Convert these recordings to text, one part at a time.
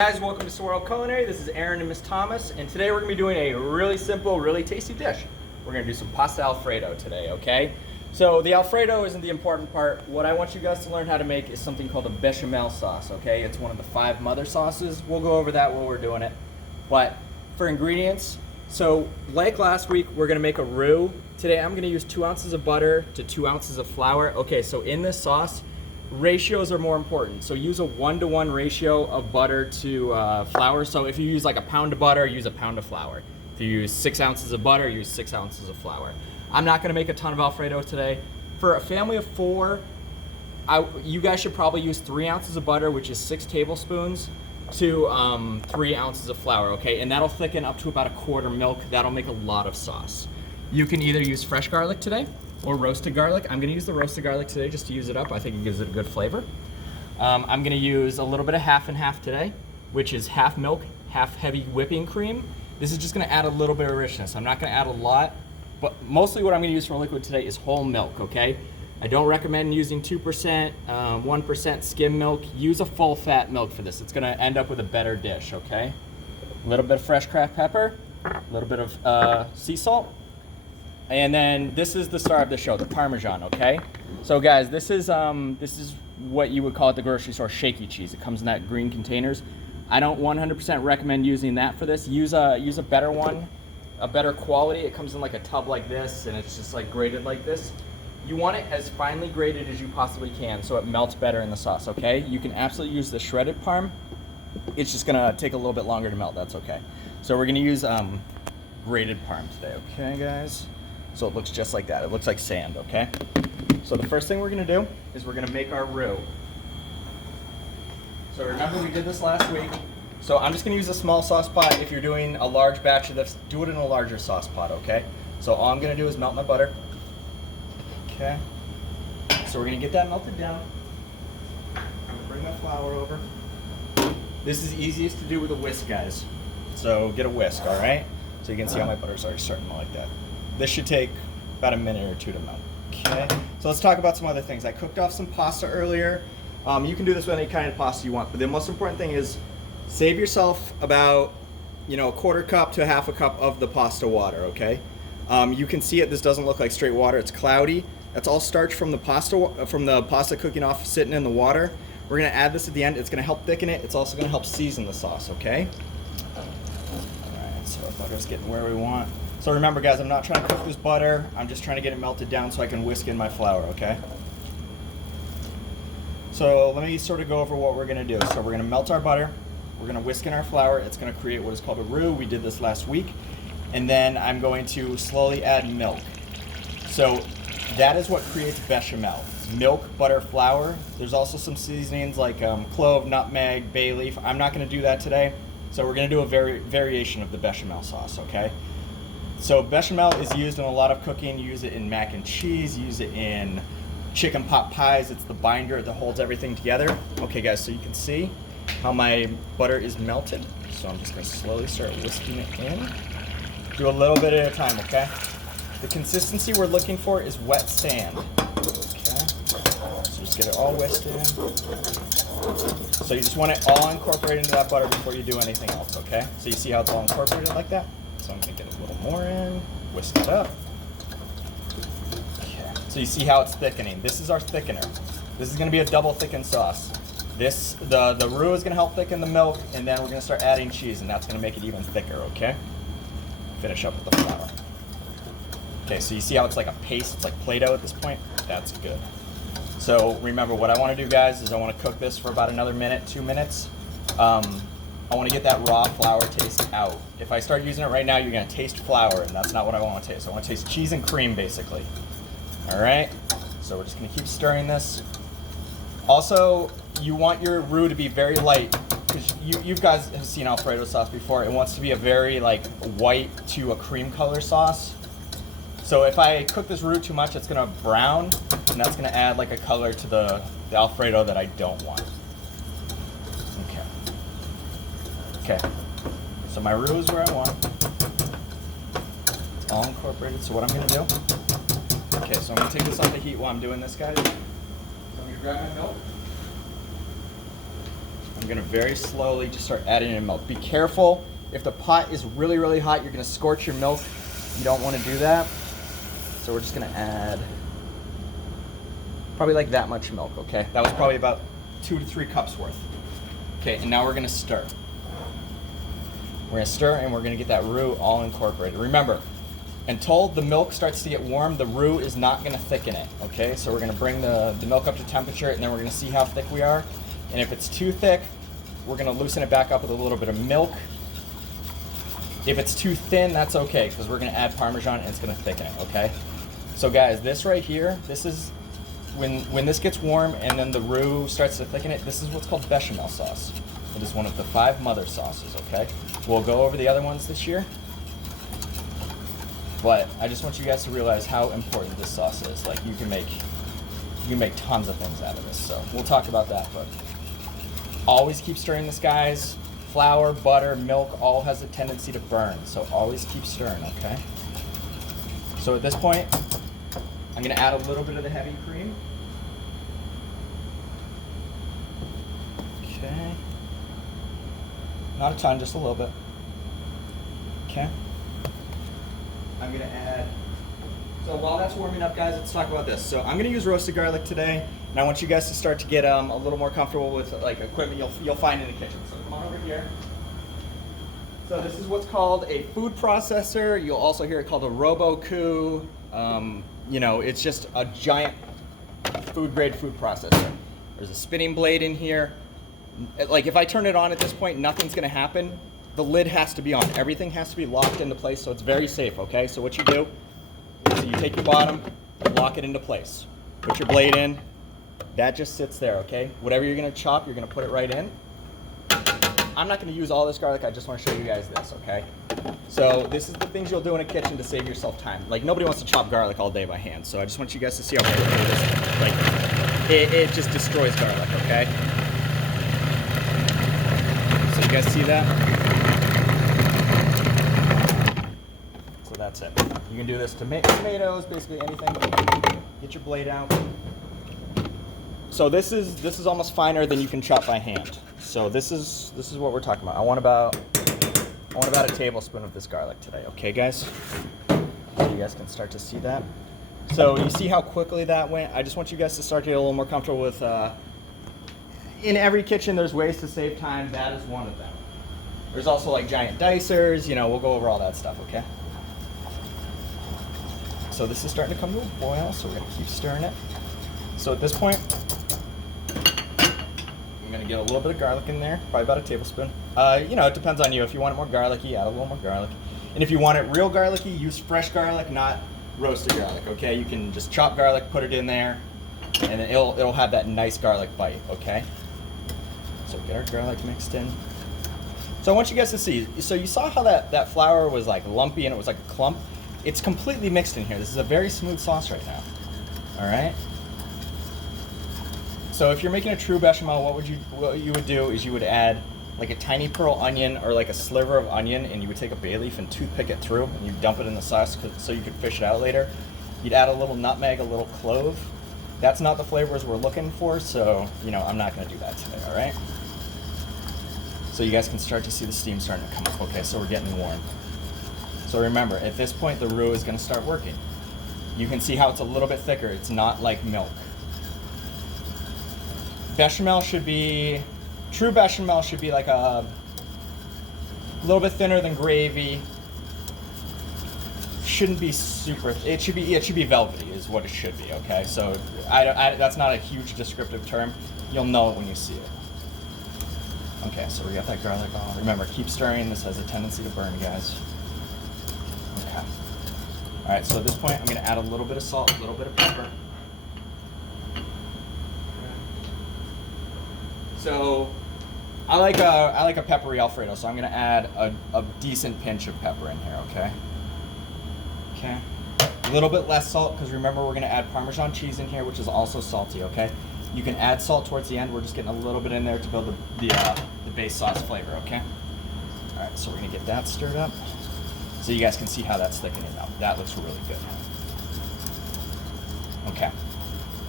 Guys, welcome to Swirl Culinary. This is Aaron and Miss Thomas, and today we're going to be doing a really simple, really tasty dish. We're going to do some pasta Alfredo today, okay? So the Alfredo isn't the important part. What I want you guys to learn how to make is something called a Bechamel sauce, okay? It's one of the 5 mother sauces. We'll go over that while we're doing it. But for ingredients, so like last week, we're going to make a roux. Today I'm going to use 2 ounces of butter to 2 ounces of flour. Okay, so in this sauce, ratios are more important. So use a 1-to-1 ratio of butter to flour. So if you use like a pound of butter, use a pound of flour. If you use 6 ounces of butter, use 6 ounces of flour. I'm not gonna make a ton of Alfredo today. For a family of 4, you guys should probably use 3 ounces of butter, which is 6 tablespoons, to 3 ounces of flour, okay? And that'll thicken up to about a quart milk. That'll make a lot of sauce. You can either use fresh garlic today, or roasted garlic. I'm gonna use the roasted garlic today just to use it up. I think it gives it a good flavor. I'm gonna use a little bit of half and half today, which is half milk, half heavy whipping cream. This is just gonna add a little bit of richness. I'm not gonna add a lot, but mostly what I'm gonna use for liquid today is whole milk, okay? I don't recommend using 2%, 1% skim milk. Use a full fat milk for this. It's gonna end up with a better dish, okay? A little bit of fresh cracked pepper, a little bit of sea salt, and then this is the star of the show, the Parmesan, okay? So guys, this is what you would call at the grocery store shaky cheese. It comes in that green containers. I don't 100% recommend using that for this. Use a better one, a better quality. It comes in like a tub like this, and it's just like grated like this. You want it as finely grated as you possibly can so it melts better in the sauce, okay? You can absolutely use the shredded parm. It's just gonna take a little bit longer to melt, that's okay. So we're gonna use grated parm today, okay guys? So it looks just like that. It looks like sand, okay? So the first thing we're gonna do is we're gonna make our roux. So remember we did this last week. So I'm just gonna use a small sauce pot. If you're doing a large batch of this, do it in a larger sauce pot, okay? So all I'm gonna do is melt my butter. Okay. So we're gonna get that melted down. I'm gonna bring my flour over. This is easiest to do with a whisk, guys. So get a whisk, all right? So you can see how my butter's already starting to like that. This should take about a minute or 2 to melt. Okay, so let's talk about some other things. I cooked off some pasta earlier. You can do this with any kind of pasta you want, but the most important thing is save yourself about, a 1/4 cup to 1/2 cup of the pasta water, okay? You can see it, this doesn't look like straight water, it's cloudy. That's all starch from the pasta cooking off, sitting in the water. We're gonna add this at the end. It's gonna help thicken it. It's also gonna help season the sauce, okay? All right, so our butter's getting where we want. So remember guys, I'm not trying to cook this butter, I'm just trying to get it melted down so I can whisk in my flour, okay? So let me sort of go over what we're gonna do. So we're gonna melt our butter, we're gonna whisk in our flour, it's gonna create what is called a roux. We did this last week. And then I'm going to slowly add milk. So that is what creates bechamel. Milk, butter, flour. There's also some seasonings like clove, nutmeg, bay leaf. I'm not gonna do that today. So we're gonna do a variation of the bechamel sauce, okay? So bechamel is used in a lot of cooking. You use it in mac and cheese, you use it in chicken pot pies. It's the binder that holds everything together. Okay guys, so you can see how my butter is melted. So I'm just gonna slowly start whisking it in. Do a little bit at a time, okay? The consistency we're looking for is wet sand. Okay, so just get it all whisked in. So you just want it all incorporated into that butter before you do anything else, okay? So you see how it's all incorporated like that? So I'm gonna get a little more in, whisk it up. Okay. So you see how it's thickening. This is our thickener. This is gonna be a double thickened sauce. The roux is gonna help thicken the milk, and then we're gonna start adding cheese, and that's gonna make it even thicker, okay? Finish up with the flour. Okay, so you see how it's like a paste, it's like Play-Doh at this point? That's good. So remember, what I wanna do guys is I wanna cook this for about another minute, 2 minutes. I want to get that raw flour taste out. If I start using it right now, you're going to taste flour, and that's not what I want to taste. I want to taste cheese and cream, basically. All right? So we're just going to keep stirring this. Also, you want your roux to be very light, because you guys have seen Alfredo sauce before. It wants to be a very like white to a cream color sauce. So if I cook this roux too much, it's going to brown, and that's going to add like a color to the Alfredo that I don't want. Okay, so my roux is where I want. It's all incorporated, so what I'm gonna do, okay, so I'm gonna take this off the heat while I'm doing this, guys. So I'm gonna grab my milk. I'm we're gonna very slowly just start adding in milk. Be careful, if the pot is really, really hot, you're gonna scorch your milk. You don't wanna do that. So we're just gonna add probably like that much milk, okay? That was probably about 2 to 3 cups worth. Okay, and now we're gonna stir. We're gonna stir and we're gonna get that roux all incorporated. Remember, until the milk starts to get warm, the roux is not gonna thicken it, okay? So we're gonna bring the milk up to temperature and then we're gonna see how thick we are. And if it's too thick, we're gonna loosen it back up with a little bit of milk. If it's too thin, that's okay, because we're gonna add Parmesan and it's gonna thicken it, okay? So guys, this right here, this is, when this gets warm and then the roux starts to thicken it, this is what's called Bechamel sauce. It is one of the 5 mother sauces, okay? We'll go over the other ones this year. But I just want you guys to realize how important this sauce is. Like you can make tons of things out of this. So we'll talk about that, but always keep stirring this, guys. Flour, butter, milk, all has a tendency to burn. So always keep stirring, okay? So at this point, I'm gonna add a little bit of the heavy cream. Okay. Not a ton, just a little bit. Okay. I'm gonna add, so while that's warming up, guys, let's talk about this. So I'm gonna use roasted garlic today, and I want you guys to start to get a little more comfortable with like equipment you'll find in the kitchen. So come on over here. So this is what's called a food processor. You'll also hear it called a Robo-Coup. You know, it's just a giant food-grade food processor. There's a spinning blade in here. Like if I turn it on at this point, nothing's gonna happen. The lid has to be on. Everything has to be locked into place, so it's very safe, okay? So what you do is you take your bottom, lock it into place. Put your blade in, that just sits there, okay? Whatever you're gonna chop, you're gonna put it right in. I'm not gonna use all this garlic, I just wanna show you guys this, okay? So this is the things you'll do in a kitchen to save yourself time. Like nobody wants to chop garlic all day by hand, so I just want you guys to see how quickly this, like, it just destroys garlic, okay? So you guys see that? That's it. You can do this to tomatoes, basically anything. Get your blade out. So this is almost finer than you can chop by hand. So this is what we're talking about. I want about a tablespoon of this garlic today. Okay, guys. So you guys can start to see that. So you see how quickly that went. I just want you guys to start to get a little more comfortable with. In every kitchen, there's ways to save time. That is one of them. There's also like giant dicers. You know, we'll go over all that stuff. Okay. So this is starting to come to a boil, so we're gonna keep stirring it. So at this point, I'm gonna get a little bit of garlic in there, probably about a tablespoon. You know, it depends on you. If you want it more garlicky, add a little more garlic. And if you want it real garlicky, use fresh garlic, not roasted garlic, okay? You can just chop garlic, put it in there, and it'll have that nice garlic bite, okay? So get our garlic mixed in. So I want you guys to see, so you saw how that flour was like lumpy and it was like a clump? It's completely mixed in here. This is a very smooth sauce right now. All right. So if you're making a true bechamel, what you would do is you would add like a tiny pearl onion or like a sliver of onion, and you would take a bay leaf and toothpick it through, and you dump it in the sauce so you could fish it out later. You'd add a little nutmeg, a little clove. That's not the flavors we're looking for, so you know I'm not going to do that today. All right. So you guys can start to see the steam starting to come up. Okay, so we're getting warm. So remember, at this point, the roux is going to start working. You can see how it's a little bit thicker. It's not like milk. Bechamel should be, true bechamel should be like a little bit thinner than gravy. Shouldn't be super, it should be velvety is what it should be, okay? So that's not a huge descriptive term. You'll know it when you see it. Okay, so we got that garlic on. Remember, keep stirring. This has a tendency to burn, guys. Okay. All right, so at this point, I'm gonna add a little bit of salt, a little bit of pepper. So I like a peppery Alfredo, so I'm gonna add a decent pinch of pepper in here, okay? Okay. A little bit less salt, because remember we're gonna add Parmesan cheese in here, which is also salty, okay? You can add salt towards the end. We're just getting a little bit in there to build the base sauce flavor, okay? All right, so we're gonna get that stirred up. So you guys can see how that's thickening up. That looks really good. Okay,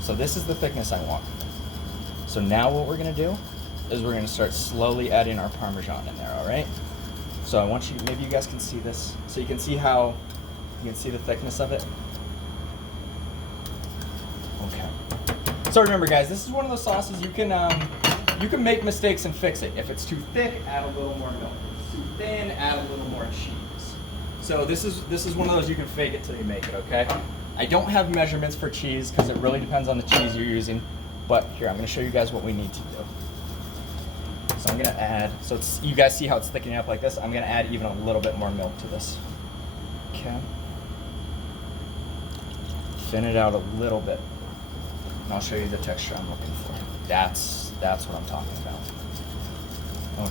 so this is the thickness I want. So now what we're gonna do is we're gonna start slowly adding our Parmesan in there, all right? So I want you, maybe you guys can see this. So you can see how, you can see the thickness of it. Okay. So remember guys, this is one of those sauces you can make mistakes and fix it. If it's too thick, add a little more milk. If it's too thin, add a little more cheese. So this is one of those you can fake it till you make it, okay? I don't have measurements for cheese because it really depends on the cheese you're using. But here, I'm gonna show you guys what we need to do. So I'm gonna add, so it's, you guys see how it's thickening up like this? I'm gonna add even a little bit more milk to this. Okay. Thin it out a little bit. And I'll show you the texture I'm looking for. That's what I'm talking about.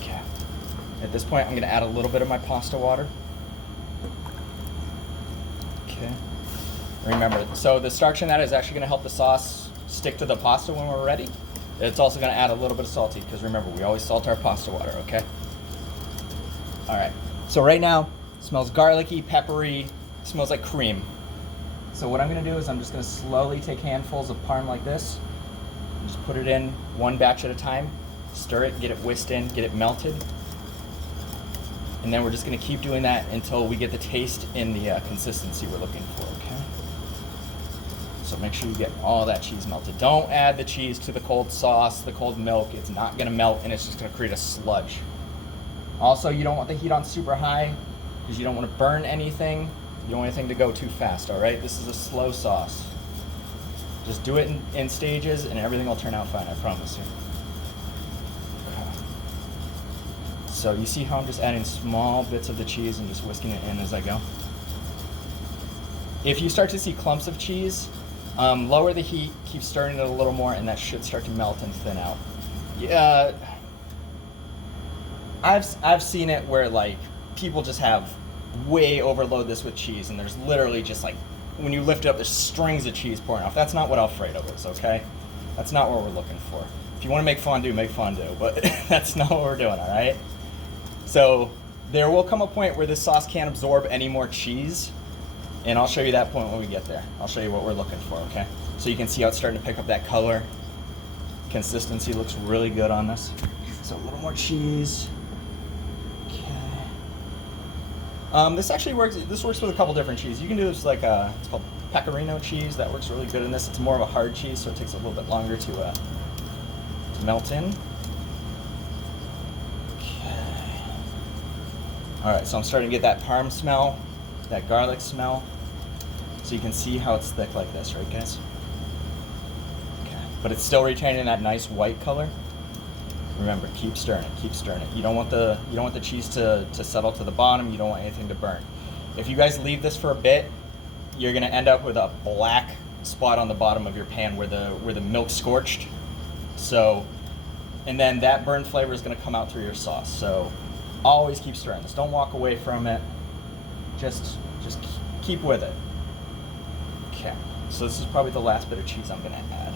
Okay. At this point, I'm gonna add a little bit of my pasta water. Okay. Remember, so the starch in that is actually gonna help the sauce stick to the pasta when we're ready. It's also gonna add a little bit of salty, because remember, we always salt our pasta water, okay? All right, so right now, it smells garlicky, peppery, it smells like cream. So what I'm gonna do is I'm just gonna slowly take handfuls of parm like this, and just put it in one batch at a time, stir it, get it whisked in, get it melted. And then we're just gonna keep doing that until we get the taste in the consistency we're looking for, okay? So make sure you get all that cheese melted. Don't add the cheese to the cold sauce, the cold milk. It's not gonna melt and it's just gonna create a sludge. Also, you don't want the heat on super high because you don't want to burn anything. You don't want anything to go too fast, all right? This is a slow sauce. Just do it in stages and everything will turn out fine, I promise you. So you see how I'm just adding small bits of the cheese and just whisking it in as I go? If you start to see clumps of cheese, lower the heat, keep stirring it a little more, and that should start to melt and thin out. Yeah, I've seen it where like people just have way overload this with cheese, and there's literally just like, when you lift it up, there's strings of cheese pouring off. That's not what Alfredo is, okay? That's not what we're looking for. If you want to make fondue, but that's not what we're doing, all right? So there will come a point where this sauce can't absorb any more cheese, and I'll show you that point when we get there. I'll show you what we're looking for, okay? So you can see how it's starting to pick up that color. Consistency looks really good on this. So a little more cheese. Okay. This actually works, this works with a couple different cheese. You can do this like, it's called pecorino cheese. That works really good in this. It's more of a hard cheese, so it takes a little bit longer to melt in. Okay. All right, so I'm starting to get that parm smell, that garlic smell. So you can see how it's thick like this, right guys? Okay. But it's still retaining that nice white color. Remember, keep stirring it, keep stirring it. You don't want the cheese to settle to the bottom, you don't want anything to burn. If you guys leave this for a bit, you're gonna end up with a black spot on the bottom of your pan where the milk scorched. So, and then that burnt flavor is gonna come out through your sauce. So always keep stirring this. Don't walk away from it. Just keep with it. Okay, so this is probably the last bit of cheese I'm gonna add.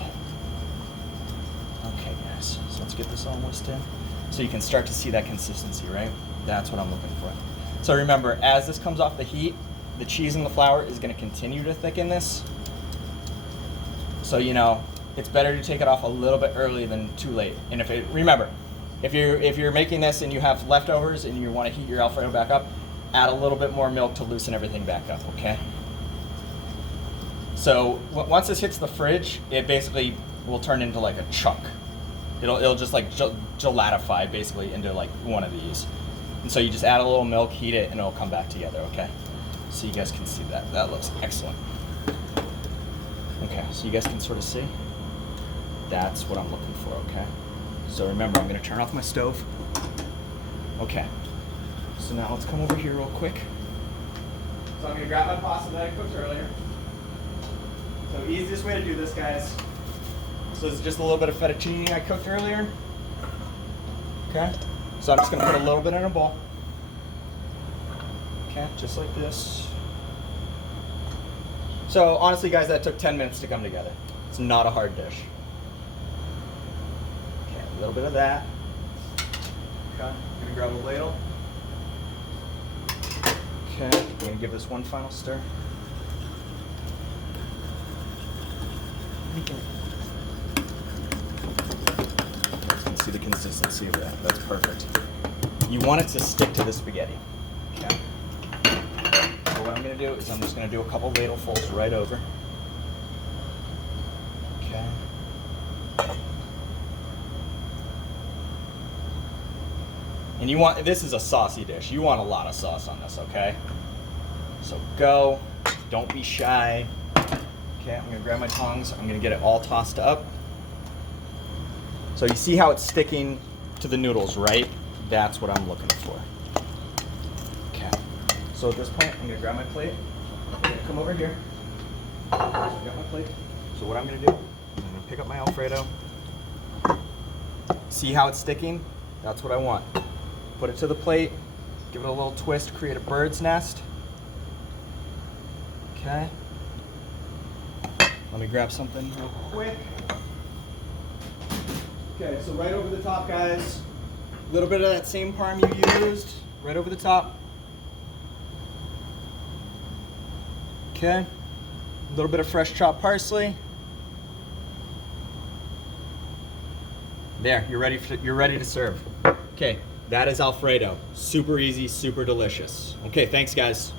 Okay guys, so let's get this all whisked in. So you can start to see that consistency, right? That's what I'm looking for. So remember, as this comes off the heat, the cheese and the flour is gonna continue to thicken this. So you know, it's better to take it off a little bit early than too late. And remember, if you're making this and you have leftovers and you wanna heat your Alfredo back up, add a little bit more milk to loosen everything back up, okay? So once this hits the fridge, it basically will turn into like a chunk. It'll just like gelatify basically into like one of these. And so you just add a little milk, heat it, and it'll come back together, okay? So you guys can see that. That looks excellent. Okay, so you guys can sort of see. That's what I'm looking for, okay? So remember, I'm gonna turn off my stove. Okay. So now let's come over here real quick. So I'm gonna grab my pasta that I cooked earlier. So easiest way to do this, guys. So this is just a little bit of fettuccine I cooked earlier. Okay. So I'm just gonna put a little bit in a bowl. Okay, just like this. So honestly, guys, that took 10 minutes to come together. It's not a hard dish. Okay, a little bit of that. Okay, I'm gonna grab a ladle. Okay, I'm gonna give this one final stir. See the consistency of that. That's perfect. You want it to stick to the spaghetti. Okay. So what I'm going to do is I'm just going to do a couple ladlefuls right over. Okay. And you want, this is a saucy dish. You want a lot of sauce on this, okay? So go, don't be shy. Okay, I'm gonna grab my tongs. I'm gonna get it all tossed up. So you see how it's sticking to the noodles, right? That's what I'm looking for. Okay. So at this point, I'm gonna grab my plate. I'm gonna come over here. So I got my plate. So what I'm gonna do, I'm gonna pick up my Alfredo. See how it's sticking? That's what I want. Put it to the plate, give it a little twist, create a bird's nest. Okay. Let me grab something real quick. Okay, so right over the top, guys. A little bit of that same parm you used, right over the top. Okay. A little bit of fresh chopped parsley. There, you're ready to serve. Okay, that is Alfredo. Super easy, super delicious. Okay, thanks guys.